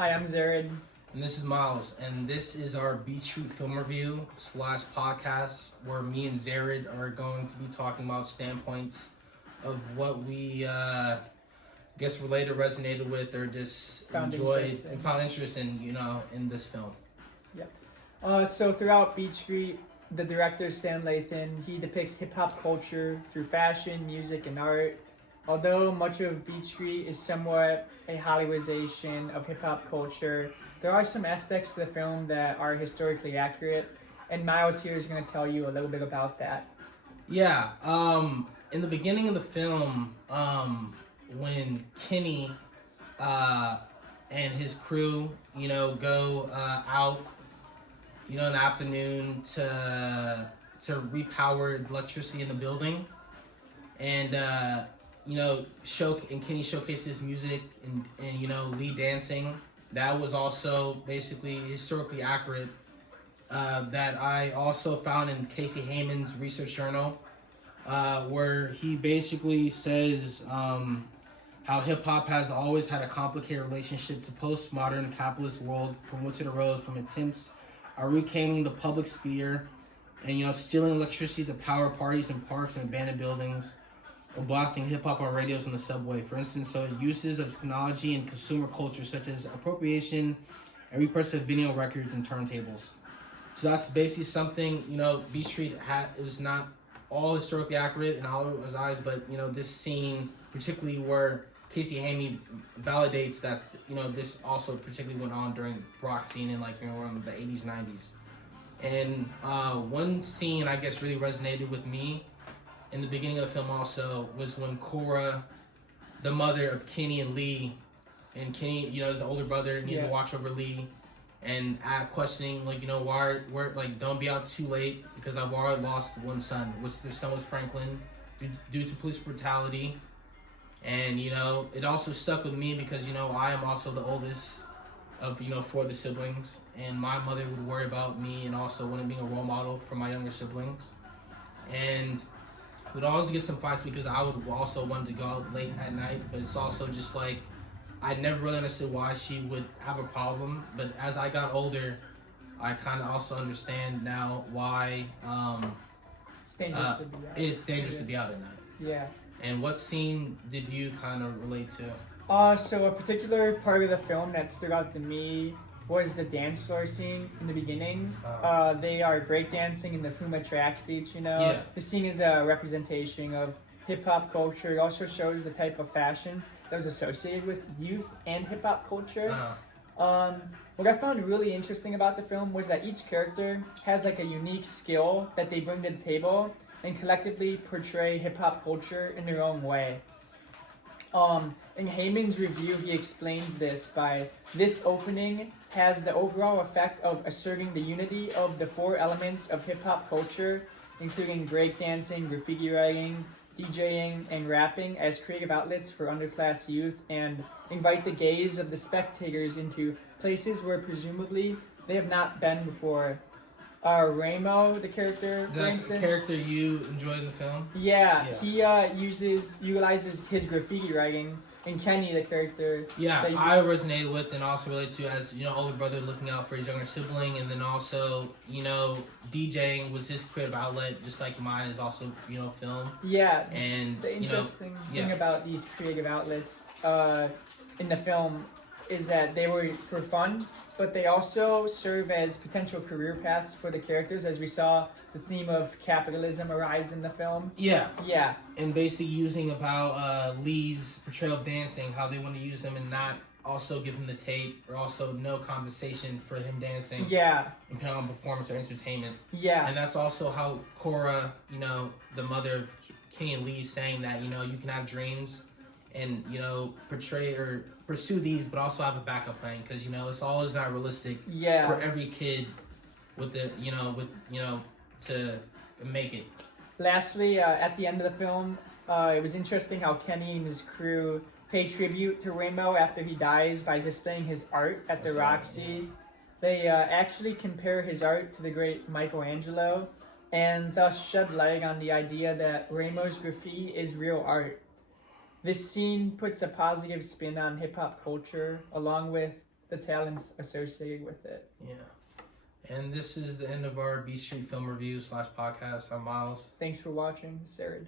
Hi, I'm Zared. And this is Miles, and this is our Beach Street film review / podcast where me and Zared are going to be talking about standpoints of what we guess related, resonated with, or just enjoyed and found interest in, in this film. Yep. So throughout Beach Street, the director Stan Lathan, he depicts hip hop culture through fashion, music, and art. Although much of Beach Street is somewhat a Hollywoodization of hip hop culture, there are some aspects to the film that are historically accurate, and Miles here is going to tell you a little bit about that. Yeah. In the beginning of the film, when Kenny and his crew, go out, in the afternoon to repower electricity in the building, and Kenny showcased his music and lead dancing. That was also basically historically accurate. That I also found in Casey Heyman's research journal, where he basically says how hip hop has always had a complicated relationship to postmodern capitalist world from which it arose from attempts at reclaiming the public sphere and stealing electricity to power parties in parks and abandoned buildings, or blasting hip-hop on radios on the subway. For instance, so uses of technology and consumer culture such as appropriation and repurchase of vinyl records and turntables. So that's basically something, Beach Street it was not all historically accurate in Hollywood's eyes, but, this scene, particularly where Casey Hamey validates that, this also particularly went on during rock scene in around the 80s, 90s. And one scene, I guess, really resonated with me in the beginning of the film also was when Cora, the mother of Kenny and Lee, and Kenny, is the older brother, needs to watch over Lee, and questioning, why, don't be out too late, because I've already lost one son, which their son was Franklin, due to police brutality. And, it also stuck with me because, I am also the oldest of, 4 of the siblings, and my mother would worry about me and also wanted being a role model for my younger siblings. And we'd always get some fights because I would also want to go out late at night, but it's also just I never really understood why she would have a problem. But as I got older, I kind of also understand now why it's dangerous to be out. It is dangerous to be out at night. Yeah. And what scene did you kind of relate to? So a particular part of the film that stood out to me was the dance floor scene in the beginning. They are breakdancing in the Puma tracksuits, Yeah. The scene is a representation of hip-hop culture. It also shows the type of fashion that was associated with youth and hip-hop culture. What I found really interesting about the film was that each character has a unique skill that they bring to the table and collectively portray hip-hop culture in their own way. In Heyman's review, he explains this by, this opening has the overall effect of asserting the unity of the 4 elements of hip-hop culture, including breakdancing, graffiti writing, DJing, and rapping as creative outlets for underclass youth, and invite the gaze of the spectators into places where presumably they have not been before. Ramo, the character, for instance. The character you enjoyed in the film? Yeah. He utilizes his graffiti writing. And Kenny, the character. Yeah, I resonated with and also relate to as, older brother looking out for his younger sibling. And then also, DJing was his creative outlet, just like mine is also, film. Yeah. And the interesting thing about these creative outlets in the film is that they were for fun, but they also serve as potential career paths for the characters, as we saw the theme of capitalism arise in the film. Yeah. Yeah. And basically using of how Lee's portrayal of dancing, how they want to use him and not also give him the tape or also no compensation for him dancing. Yeah. And put on performance or entertainment. Yeah. And that's also how Cora, the mother of Kenny and Lee, saying that, you can have dreams and, portray or pursue these, but also have a backup plan because, it's always not realistic for every kid with the, to make it. Lastly, at the end of the film, it was interesting how Kenny and his crew pay tribute to Ramo after he dies by displaying his art at the Roxy. They actually compare his art to the great Michelangelo and thus shed light on the idea that Ramo's graffiti is real art. This scene puts a positive spin on hip-hop culture, along with the talents associated with it. Yeah. And this is the end of our B Street Film Review / podcast. I'm Miles. Thanks for watching, Zared.